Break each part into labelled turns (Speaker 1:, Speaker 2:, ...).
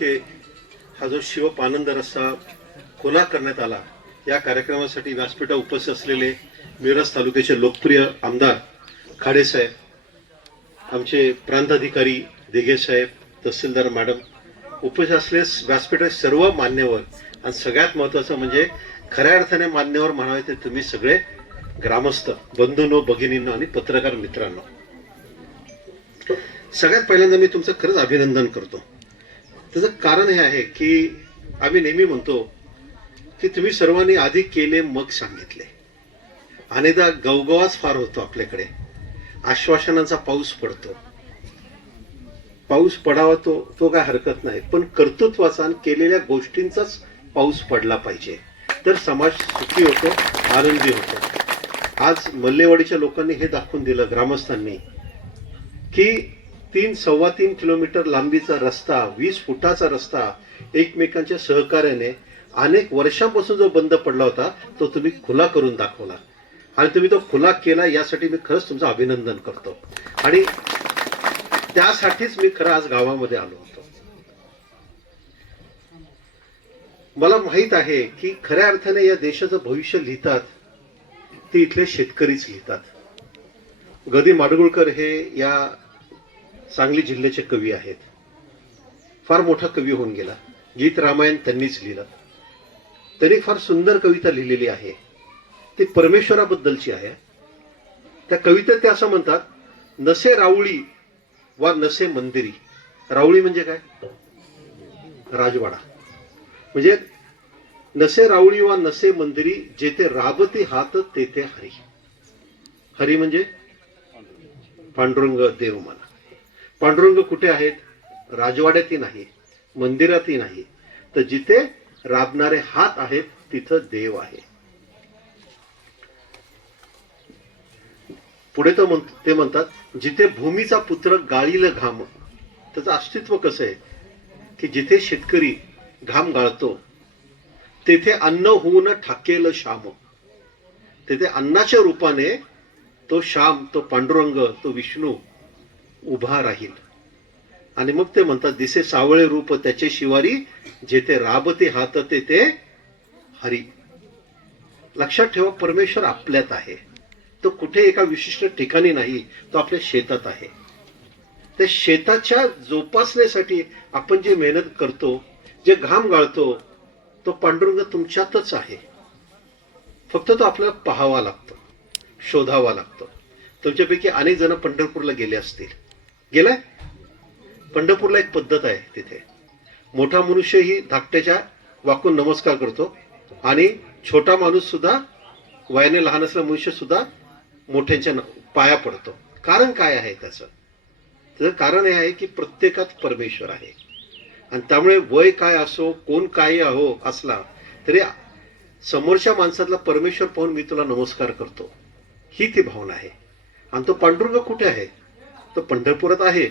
Speaker 1: हे हा जो शिवपानंद रस्ता खुला करण्यात आला या कार्यक्रमासाठी व्यासपीठा उपस्थित असलेले मिरज तालुक्याचे लोकप्रिय आमदार खाडेसाहेब आमचे प्रांताधिकारी दिघे साहेब तहसीलदार मॅडम उपस्थित असलेले व्यासपीठाचे सर्व मान्यवर आणि सगळ्यात महत्वाचं म्हणजे खऱ्या अर्थाने मान्यवर म्हणावे ते तुम्ही सगळे ग्रामस्थ बंधूंनो भगिनींनो आणि पत्रकार मित्रांनो. सगळ्यात पहिल्यांदा मी तुमचं खरंच अभिनंदन करतो. त्याचं कारण हे आहे की आम्ही नेहमी म्हणतो की तुम्ही सर्वांनी आधी केले मग सांगितले. अनेकदा गवगवाच फार होतो आपल्याकडे. आश्वासनांचा पाऊस पडतो. पाऊस पडावा तो तो काय हरकत नाही. पण कर्तृत्वाचा आणि केलेल्या गोष्टींचाच पाऊस पडला पाहिजे. तर समाज सुखी होतो आनंदी होतो. आज मल्लेवाडीच्या लोकांनी हे दाखवून दिलं ग्रामस्थांनी की तीन सव्वा तीन किलोमीटर लांबीचा रस्ता वीस फुटाचा रस्ता एकमेकांच्या सहकार्याने अनेक वर्षांपासून जो बंद पडला होता तो तुम्ही खुला करून दाखवला. आणि तुम्ही तो खुला केला यासाठी मी खरंच तुमचं अभिनंदन करतो. आणि त्यासाठीच मी खरं आज गावामध्ये आलो होतो. मला माहीत आहे की खऱ्या अर्थाने या देशाचं भविष्य लिहितात ते इथले शेतकरीच लिहितात. गदी माडगुळकर हे या सांगली जिल्ह्याचे कवी आहेत. फार मोठा कवी होऊन गेला. गीत रामायण त्यांनीच लिहिलं. त्यांनी फार सुंदर कविता लिहिलेली आहे. ती परमेश्वराबद्दलची आहे. त्या कवितेत ते असं म्हणतात नसे रावळी वा नसे मंदिरी. रावळी म्हणजे काय? राजवाडा. म्हणजे नसे रावळी वा नसे मंदिरी जेथे राबते हात तेथे हरी. हरी म्हणजे पांडुरंग देव मला पांडुरंग कुठे आहेत? राजवाड्यातही नाही मंदिरातही नाही. तर जिथे राबणारे हात आहेत तिथं देव आहे. पुढे तर म्हण ते म्हणतात जिथे भूमीचा पुत्र गाळील घाम त्याचं अस्तित्व कसं आहे? की जिथे शेतकरी घाम गाळतो तेथे अन्न होऊन ठाकेल श्याम. तेथे अन्नाच्या रूपाने तो श्याम तो पांडुरंग तो विष्णू उभा राहील. आणि मग ते म्हणतात दिसे सावळे रूप त्याचे शिवारी जेथे राबते हात तेथे हरी. लक्षात ठेवा परमेश्वर आपल्यात आहे. तो कुठे एका विशिष्ट ठिकाणी नाही तो आपल्या शेतात आहे. त्या शेताच्या जोपासण्यासाठी आपण जे मेहनत करतो जे घाम गाळतो तो पांडुरंग तुमच्यातच आहे. फक्त तो आपल्याला पाहावा लागतो शोधावा लागतो. तुमच्यापैकी अनेक जण पंढरपूरला गेले असतील. गेलाय? पंढरपूरला एक पद्धत आहे तिथे. मोठा मनुष्यही धाकट्याच्या वाकून नमस्कार करतो आणि छोटा माणूस सुद्धा वयाने लहान असलेला मनुष्य सुद्धा मोठ्यांच्या न- पाया पडतो. कारण काय आहे त्याचं? त्याचं कारण हे आहे की प्रत्येकात परमेश्वर आहे. आणि त्यामुळे वय काय असो कोण काय अहो असला तरी समोरच्या माणसातला परमेश्वर पाहून मी तुला नमस्कार करतो. ही ती भावना आहे. आणि तो पांडुरंग कुठे आहे? तो पंढरपुरात आहे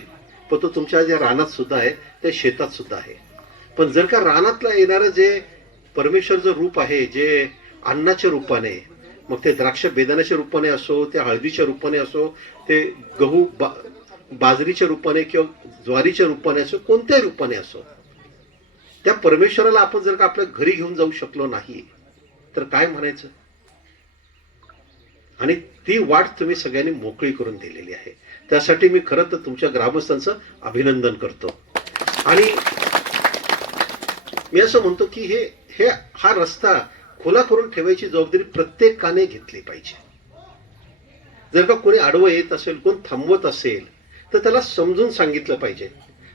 Speaker 1: पण तो तुमच्या ज्या रानात सुद्धा आहे त्या शेतात सुद्धा आहे. पण जर का रानातला येणारं जे परमेश्वरचं रूप आहे जे अन्नाच्या रूपाने मग ते द्राक्ष बेदाण्याच्या रूपाने असो ते हळदीच्या रूपाने असो ते गहू बा बाजरीच्या रूपाने किंवा ज्वारीच्या रूपाने असो कोणत्याही रूपाने असो त्या परमेश्वराला आपण जर का आपल्या घरी घेऊन जाऊ शकलो नाही तर काय म्हणायचं? आणि ती वाट तुम्ही सगळ्यांनी मोकळी करून दिलेली आहे. त्यासाठी मी खरं तर तुमच्या ग्रामस्थांचं अभिनंदन करतो. आणि मी असं म्हणतो की हे हे हा रस्ता खुला करून ठेवायची जबाबदारी प्रत्येकाने घेतली पाहिजे. जर का कोणी आडवं येत असेल कोण थांबवत असेल तर त्याला समजून सांगितलं पाहिजे.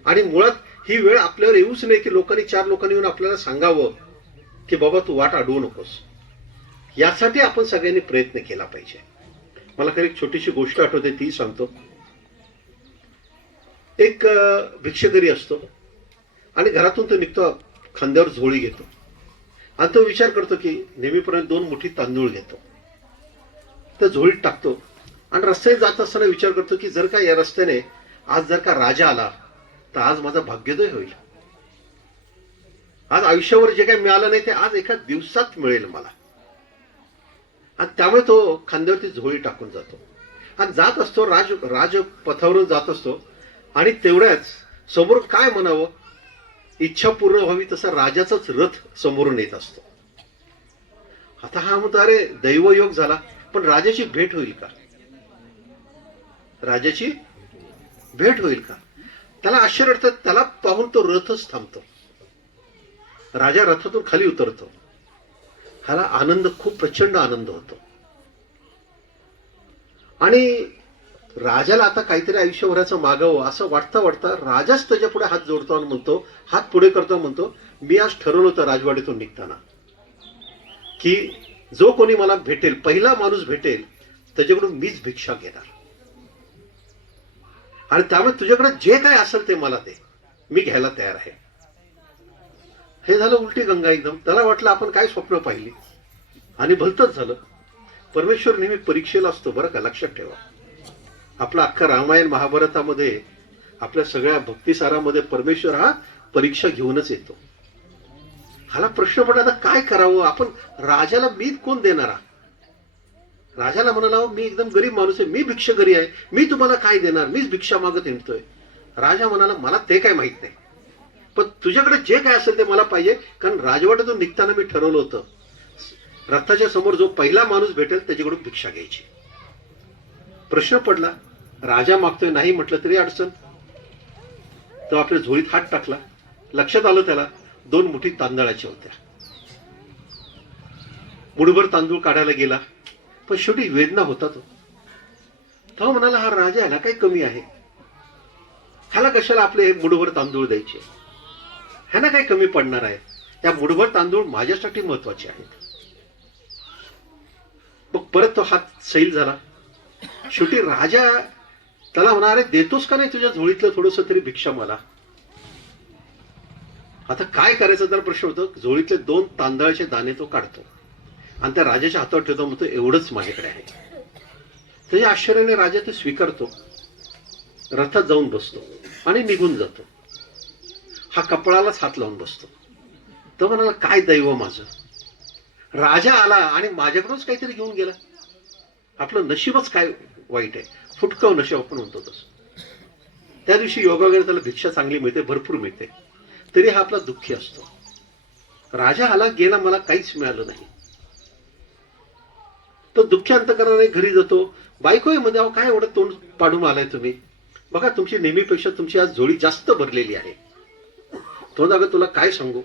Speaker 1: आणि मुळात ही वेळ आपल्यावर येऊच नाही की लोकांनी चार लोकांनी येऊन आपल्याला सांगावं की बाबा तू वाट अडवू नकोस. यासाठी आपण सगळ्यांनी प्रयत्न केला पाहिजे. मला खरी एक छोटीशी गोष्ट आठवते ती सांगतो. एक अं, भिक्षकरी असतो. आणि घरातून तो निघतो खांद्यावर झोळी घेतो. आणि तो विचार करतो की नेहमीपर्यंत दोन मुठी तांदूळ घेतो. तर झोळीत टाकतो. आणि रस्त्याने जात असताना विचार करतो की जर का या रस्त्याने आज जर का राजा आला तर आज माझा भाग्योदय होईल. आज आयुष्यावर जे काही मिळालं नाही ते आज एका दिवसात मिळेल मला. आणि त्यामुळे तो खांद्यावरती झोळी टाकून जातो. आणि जात असतो राज राजपथावरून जात असतो. आणि तेवढ्याच समोर काय म्हणावं? इच्छा पूर्ण व्हावी तसा राजाचाच रथ समोरून येत असतो. आता हा म्हणतो अरे दैवयोग झाला पण राजाची भेट होईल का? राजाची भेट होईल का? त्याला आश्चर्य वाटतं त्याला पाहून तो रथच थांबतो. राजा रथातून खाली उतरतो. ह्याला आनंद खूप प्रचंड आनंद होतो. आणि राजाला आता काहीतरी आयुष्यभराचं मागावं असं वाटता वाटता राजाच त्याच्या पुढे हात जोडतो आणि म्हणतो हात पुढे करतो म्हणतो मी आज ठरवलं होतं राजवाडीतून निघताना की जो कोणी मला भेटेल पहिला माणूस भेटेल त्याच्याकडून मीच भिक्षा घेणार. आणि त्यामुळे तुझ्याकडे जे काय असेल ते मला दे. मी घ्यायला तयार आहे. हे झालं उलटी गंगा एकदम. त्याला वाटलं आपण काय स्वप्न पाहिली. आणि भलतंच झालं. परमेश्वर नेहमी परीक्षेला असतो बरं का? लक्षात ठेवा. आपला अख्खा रामायण महाभारतामध्ये आपल्या सगळ्या भक्तिसारामध्ये परमेश्वर हा परीक्षा घेऊनच येतो. हाला प्रश्न पडला आता काय करावं? आपण राजाला मी कोण देणारा? राजाला म्हणाला मी एकदम गरीब माणूस आहे मी भिक्षगरी आहे मी तुम्हाला काय देणार? मीच भिक्षा मागत हिंडतोय. राजा म्हणाला मला ते काय माहीत नाही. पण तुझ्याकडे जे काय असेल ते मला पाहिजे कारण राजवाड्यातून निघताना मी ठरवलं होतं. रथाच्या समोर जो पहिला माणूस भेटेल त्याच्याकडून भिक्षा घ्यायची. प्रश्न पडला राजा मागतोय नाही म्हटलं तरी अडचण. तो आपल्या झोळीत हात टाकला. लक्षात आलं त्याला दोन मुठी तांदळाच्या होत्या. मुठभर तांदूळ काढायला गेला पण शेवटी वेदना होता तो. तो म्हणाला हा राजा ह्याला काही कमी आहे. ह्याला कशाला आपले हे मुठभर तांदूळ द्यायचे? ह्याना काही कमी पडणार आहे. त्या मुठभर तांदूळ माझ्यासाठी महत्त्वाचे आहेत. मग परत तो हात सैल झाला. शेवटी राजा त्याला म्हणा "अरे, देतोस का नाही तुझ्या झोळीतलं थोडस तरी भिक्षा मला? आता काय करायचं त्याला प्रश्न होतो झोळीतले दोन तांदळाचे दाणे तो काढतो आणि त्या राजाच्या हातावर ठेवतो म्हणतो एवढंच माझ्याकडे आहे. त्याच्या आश्चर्याने राजा ते स्वीकारतो रथात जाऊन बसतो आणि निघून जातो. हा कपळालाच हात लावून बसतो. तर म्हणाला काय दैव माझं? राजा आला आणि माझ्याकडूनच काहीतरी घेऊन गेला. आपलं नशीबच काय वाईट आहे. फुटकं नशे आपण म्हणतो तसं. त्या दिवशी योगा वगैरे त्याला भिक्षा चांगली मिळते भरपूर मिळते. तरी हा आपला दुःखी असतो. राजा आला गेला मला काहीच मिळालं नाही. तो दुःख्यांत घरी जातो. बायको आहे म्हणजे अहो काय एवढं तोंड पाडून आलाय तुम्ही? बघा तुमची नेहमीपेक्षा तुमची आज झोळी जास्त भरलेली आहे. तो अगं तुला काय सांगू?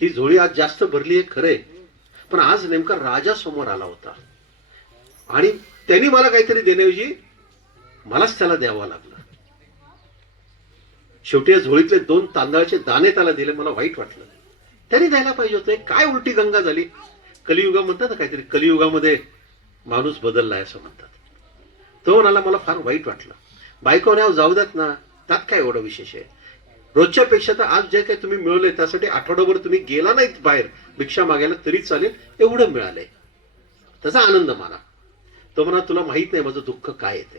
Speaker 1: ही झोळी आज जास्त भरली आहे खरे पण आज नेमका राजा समोर आला होता. आणि त्यांनी मला काहीतरी देण्याऐवजी मलाच त्याला द्यावा लागला. शेवटी या झोळीतले दोन तांदळाचे दाणे त्याला दिले मला वाईट वाटलं. त्यांनी द्यायला पाहिजे होते. काय उलटी गंगा झाली. कलियुगा म्हणतात ना काहीतरी कलियुगामध्ये माणूस बदललाय असं म्हणतात. तो म्हणाला मला फार वाईट वाटलं. बायको नाव जाऊ देत ना. त्यात काय एवढं विशेष आहे? रोजच्या पेक्षा तर आज जे काही तुम्ही मिळवलंय त्यासाठी आठवडाभर तुम्ही गेला नाहीत बाहेर. भिक्षा मागायला तरी चालेल एवढं मिळालंय. त्याचा आनंद माना. तो म्हणा तुला माहीत नाही माझं दुःख काय येते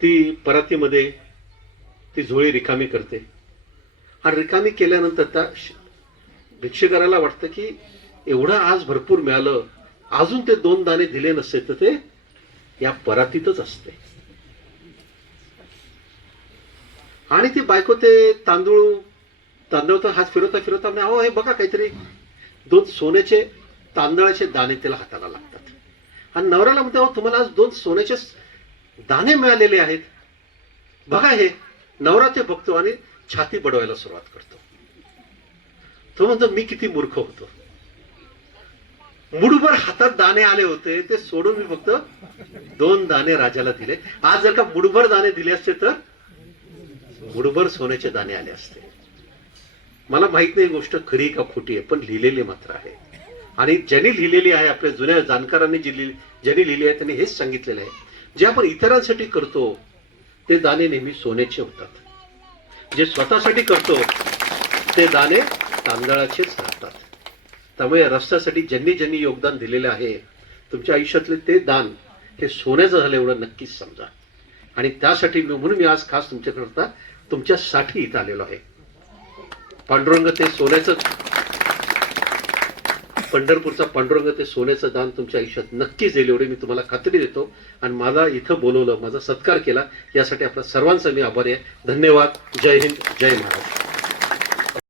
Speaker 1: ती. परातीमध्ये ती झोळी रिकामी करते. आणि रिकामी केल्यानंतर त्या भिक्षेकराला वाटतं की एवढं आज भरपूर मिळालं अजून ते दोन दाणे दिले नसते तर ते या परातीतच असते. आणि ती बायको ते तांदूळ तांदूळचा हात फिरवता फिरवता म्हणजे अहो हे बघा काहीतरी दोन सोन्याचे तांदळाचे दाणे त्याला हाताला लागतात. आणि नवऱ्याला म्हणते तुम्हाला आज दोन सोन्याचे दाणे मिळालेले आहेत. बघा हे नवरा ते बघतो आणि छाती बडवायला सुरुवात करतो. तो म्हणतो मी किती मूर्ख होतो. मुडभर हातात दाणे आले होते ते सोडून मी फक्त दोन दाणे राजाला दिले. आज जर का मुडभर दाणे दिले असते तर मुडभर सोन्याचे दाणे आले असते. मला माहीत नाही गोष्ट खरी का खोटी आहे पण लिहिलेली मात्र आहे. आणि ज्यांनी लिहिलेली आहे आपल्या जुन्या जाणकारांनी जी लिहिली ज्यांनी लिहिली आहे त्यांनी हेच सांगितलेलं आहे. जे आपण इतरांसाठी करतो ते दाणे नेहमी सोन्याचे होतात. जे स्वतःसाठी करतो ते दाणे तांदळाचेच राहतात. त्यामुळे रस्त्यासाठी ज्यांनी ज्यांनी योगदान दिलेलं आहे तुमच्या आयुष्यातले ते दान हे सोन्याचं झालं एवढं नक्कीच समजा. आणि त्यासाठी मी- म्हणून मी आज खास तुमच्याकरता तुमच्यासाठी इथं आलेलो आहे. पांडुरंग ते सोन्याचं पंढरपूरचा पांडुरंग ते सोन्याचं दान तुमच्या आयुष्यात नक्कीच येईल एवढी मी तुम्हाला खात्री देतो. आणि मला इथं बोलवलं माझा सत्कार केला यासाठी आपल्या सर्वांचा मी आभारी आहे. धन्यवाद. जय हिंद. जय महाराष्ट्र.